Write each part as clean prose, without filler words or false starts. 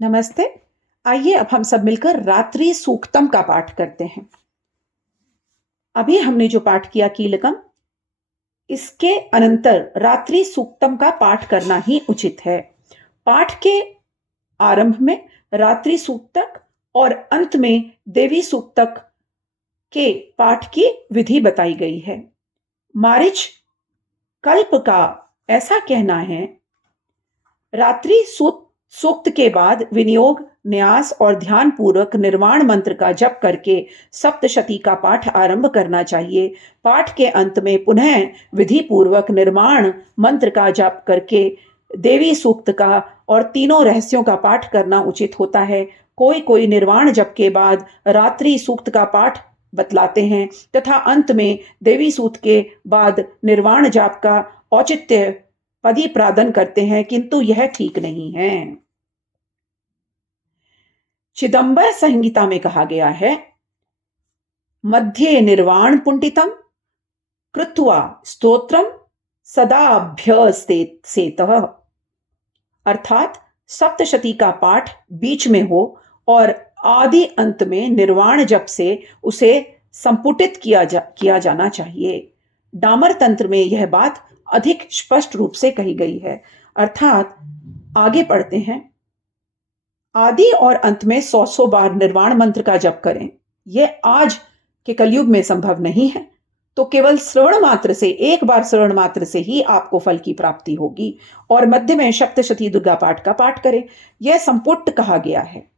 नमस्ते। आइए अब हम सब मिलकर रात्रि सूक्तम का पाठ करते हैं। अभी हमने जो पाठ किया कीलकम, इसके अनंतर रात्रि सूक्तम का पाठ करना ही उचित है। पाठ के आरंभ में रात्रि सूक्तक और अंत में देवी सूक्तक के पाठ की विधि बताई गई है। मारिच कल्प का ऐसा कहना है, रात्रि सूक्त के बाद विनियोग, न्यास और ध्यान पूर्वक निर्वाण मंत्र का जप करके सप्तशती का पाठ आरंभ करना चाहिए। पाठ के अंत में पुनः विधि पूर्वक निर्वाण मंत्र का जप करके देवी सूक्त का और तीनों रहस्यों का पाठ करना उचित होता है। कोई कोई निर्वाण जप के बाद रात्रि सूक्त का पाठ बतलाते हैं तथा अंत में देवी सूक्त के बाद निर्वाण जाप का औचित्य पदी प्रादन करते हैं, किंतु यह ठीक नहीं है। चिदंबर संहिता में कहा गया है, मध्ये निर्वाण पुंडितम कृत्वा स्तोत्रम सदाभ्यसेतः, अर्थात सप्तशती का पाठ बीच में हो और आदि अंत में निर्वाण जप से उसे संपुटित किया जाना चाहिए। डामर तंत्र में यह बात अधिक स्पष्ट रूप से कही गई है। अर्थात आगे पढ़ते हैं, आदि और अंत में 100 बार निर्वाण मंत्र का जप करें। यह आज के कलयुग में संभव नहीं है, तो केवल श्रवण मात्र से, एक बार श्रवण मात्र से ही आपको फल की प्राप्ति होगी। और मध्य में सप्तशती दुर्गा पाठ का पाठ करें, यह संपुट कहा गया है।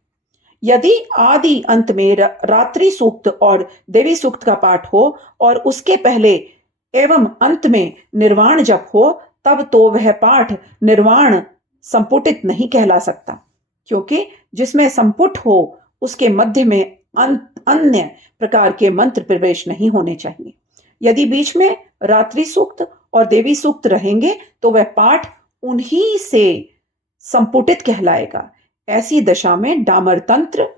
यदि आदि अंत में रात्रि सूक्त और देवी सूक्त का पाठ हो और उसके पहले एवं अंत में निर्वाण जप हो, तब तो वह पाठ निर्वाण संपुटित नहीं कहला सकता, क्योंकि जिसमें संपुट हो उसके मध्य में अन्य प्रकार के मंत्र प्रवेश नहीं होने चाहिए। यदि बीच में रात्रि सूक्त और देवी सूक्त रहेंगे तो वह पाठ उन्हीं से संपुटित कहलाएगा। ऐसी दशा में डामर तंत्र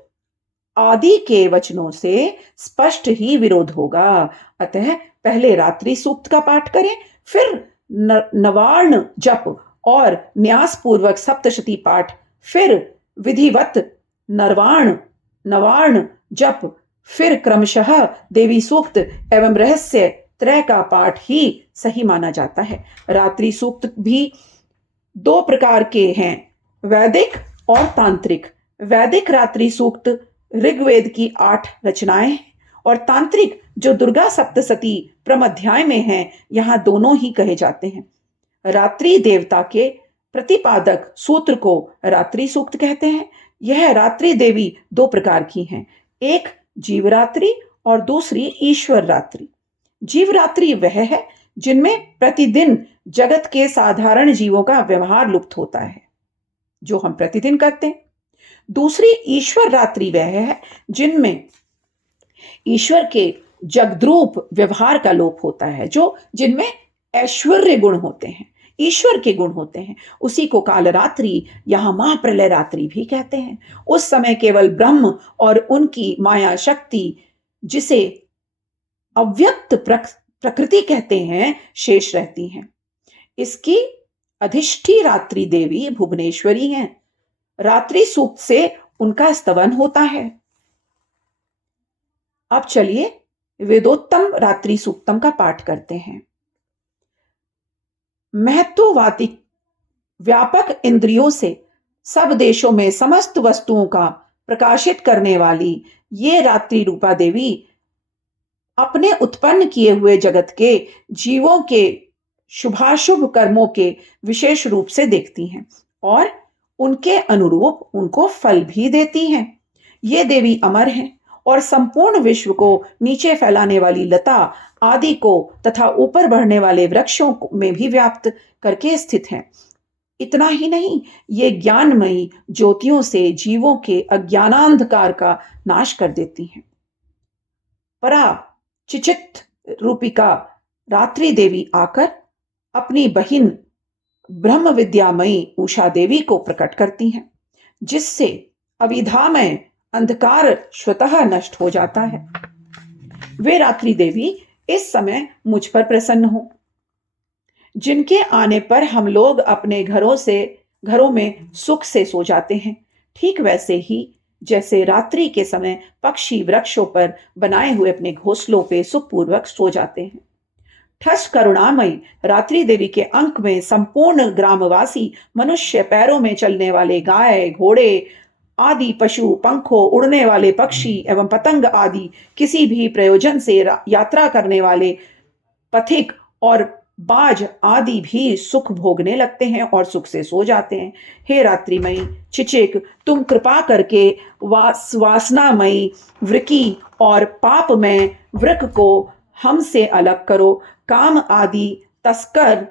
आदि के वचनों से स्पष्ट ही विरोध होगा। अतः पहले रात्रि सूक्त का पाठ करें, फिर नवार्ण जप और न्यास पूर्वक सप्तशती पाठ, फिर विधिवत नवार्ण जप, फिर क्रमशः देवी सूक्त एवं रहस्य त्रय का पाठ ही सही माना जाता है। रात्रि सूक्त भी दो प्रकार के हैं, वैदिक और तांत्रिक। वैदिक रात्रि सूक्त ऋग्वेद की 8 रचनाएं और तांत्रिक जो दुर्गा सप्तशती प्रमध्याय में है, यहां दोनों ही कहे जाते हैं। रात्रि देवता के प्रतिपादक सूत्र को रात्रि सूक्त कहते हैं। यह रात्रि देवी 2 प्रकार की हैं, एक जीवरात्रि और दूसरी ईश्वर रात्रि। जीवरात्रि वह है जिनमें प्रतिदिन जगत के साधारण जीवों का व्यवहार लुप्त होता है, जो हम प्रतिदिन करते हैं। दूसरी ईश्वर रात्रि वह है जिनमें ईश्वर के जगद्रूप व्यवहार का लोप होता है, जिनमें ऐश्वर्य गुण होते हैं, ईश्वर के गुण होते हैं। उसी को कालरात्रि, यहां महाप्रलय रात्रि भी कहते हैं। उस समय केवल ब्रह्म और उनकी माया शक्ति, जिसे अव्यक्त प्रकृति कहते हैं, शेष रहती हैं। इसकी अधिष्ठी रात्रि देवी भुवनेश्वरी हैं। रात्रि सूक्त से उनका स्तवन होता है। अब चलिए वेदोत्तम रात्रि सूक्तम का पाठ करते हैं। महत्ववादी व्यापक इंद्रियों से सब देशों में समस्त वस्तुओं का प्रकाशित करने वाली ये रात्रि रूपा देवी अपने उत्पन्न किए हुए जगत के जीवों के शुभाशुभ कर्मों के विशेष रूप से देखती हैं और उनके अनुरूप उनको फल भी देती हैं। ये देवी अमर हैं और संपूर्ण विश्व को नीचे फैलाने वाली लता आदि को तथा ऊपर बढ़ने वाले वृक्षों में भी व्याप्त करके स्थित हैं। इतना ही नहीं, ये ज्ञानमयी ज्योतियों से जीवों के अज्ञानांधकार का नाश कर देती हैं। परा चिचित रूपिका रात्रि देवी आकर अपनी बहिन ब्रह्म विद्यामयी उषा देवी को प्रकट करती हैं, जिससे अविधामय अंधकार स्वतः नष्ट हो जाता है। वे रात्रि देवी इस समय मुझ पर प्रसन्न हो, जिनके आने पर हम लोग अपने घरों में सुख से सो जाते हैं। ठीक वैसे ही जैसे रात्रि के समय पक्षी वृक्षों पर बनाए हुए अपने घोंसलों पे सुखपूर्वक सो जाते हैं। ठस करुणामयी रात्रि देवी के अंक में संपूर्ण ग्रामवासी मनुष्य, पैरों में चलने वाले गाय, घोड़े आदि पशु, पंखों उड़ने वाले पक्षी एवं पतंग आदि किसी भी प्रयोजन से यात्रा करने वाले पथिक और बाज आदि भी सुख भोगने लगते हैं और सुख से सो जाते हैं। हे रात्रिमयी चिचिक, तुम कृपा करके वासनामयी वृकी और पापमय वृक को हमसे अलग करो। काम आदि तस्कर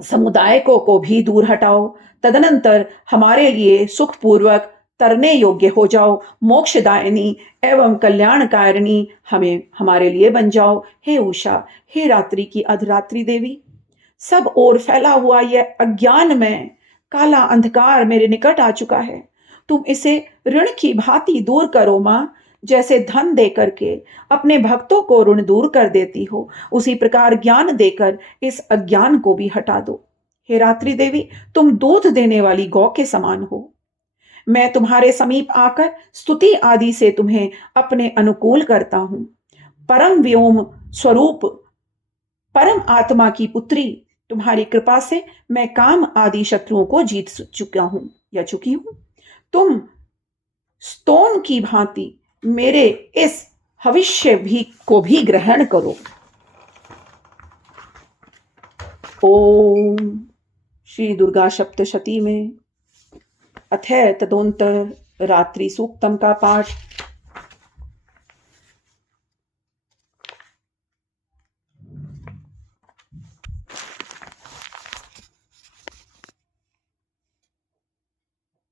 समुदाय को भी दूर हटाओ। तदनंतर हमारे लिए सुखपूर्वक तरने योग्य हो जाओ। मोक्षदायिनी एवं कल्याणकारिणी हमें हमारे लिए बन जाओ। हे उषा, हे रात्रि की अधरात्रि देवी, सब ओर फैला हुआ यह अज्ञान में काला अंधकार मेरे निकट आ चुका है। तुम इसे ऋण की भांति दूर करो मां। जैसे धन देकर के अपने भक्तों को ऋण दूर कर देती हो, उसी प्रकार ज्ञान देकर इस अज्ञान को भी हटा दो। हे रात्रि देवी, तुम दूध देने वाली गौ के समान हो। मैं तुम्हारे समीप आकर स्तुति आदि से तुम्हें अपने अनुकूल करता हूं। परम व्योम स्वरूप परम आत्मा की पुत्री, तुम्हारी कृपा से मैं काम आदि शत्रुओं को जीत चुका हूं या चुकी हूं। तुम स्तोम की भांति मेरे इस भविष्य भी को भी ग्रहण करो। ओम श्री दुर्गा सप्तशती में अथै तदोन्त रात्रि सूक्तम का पाठ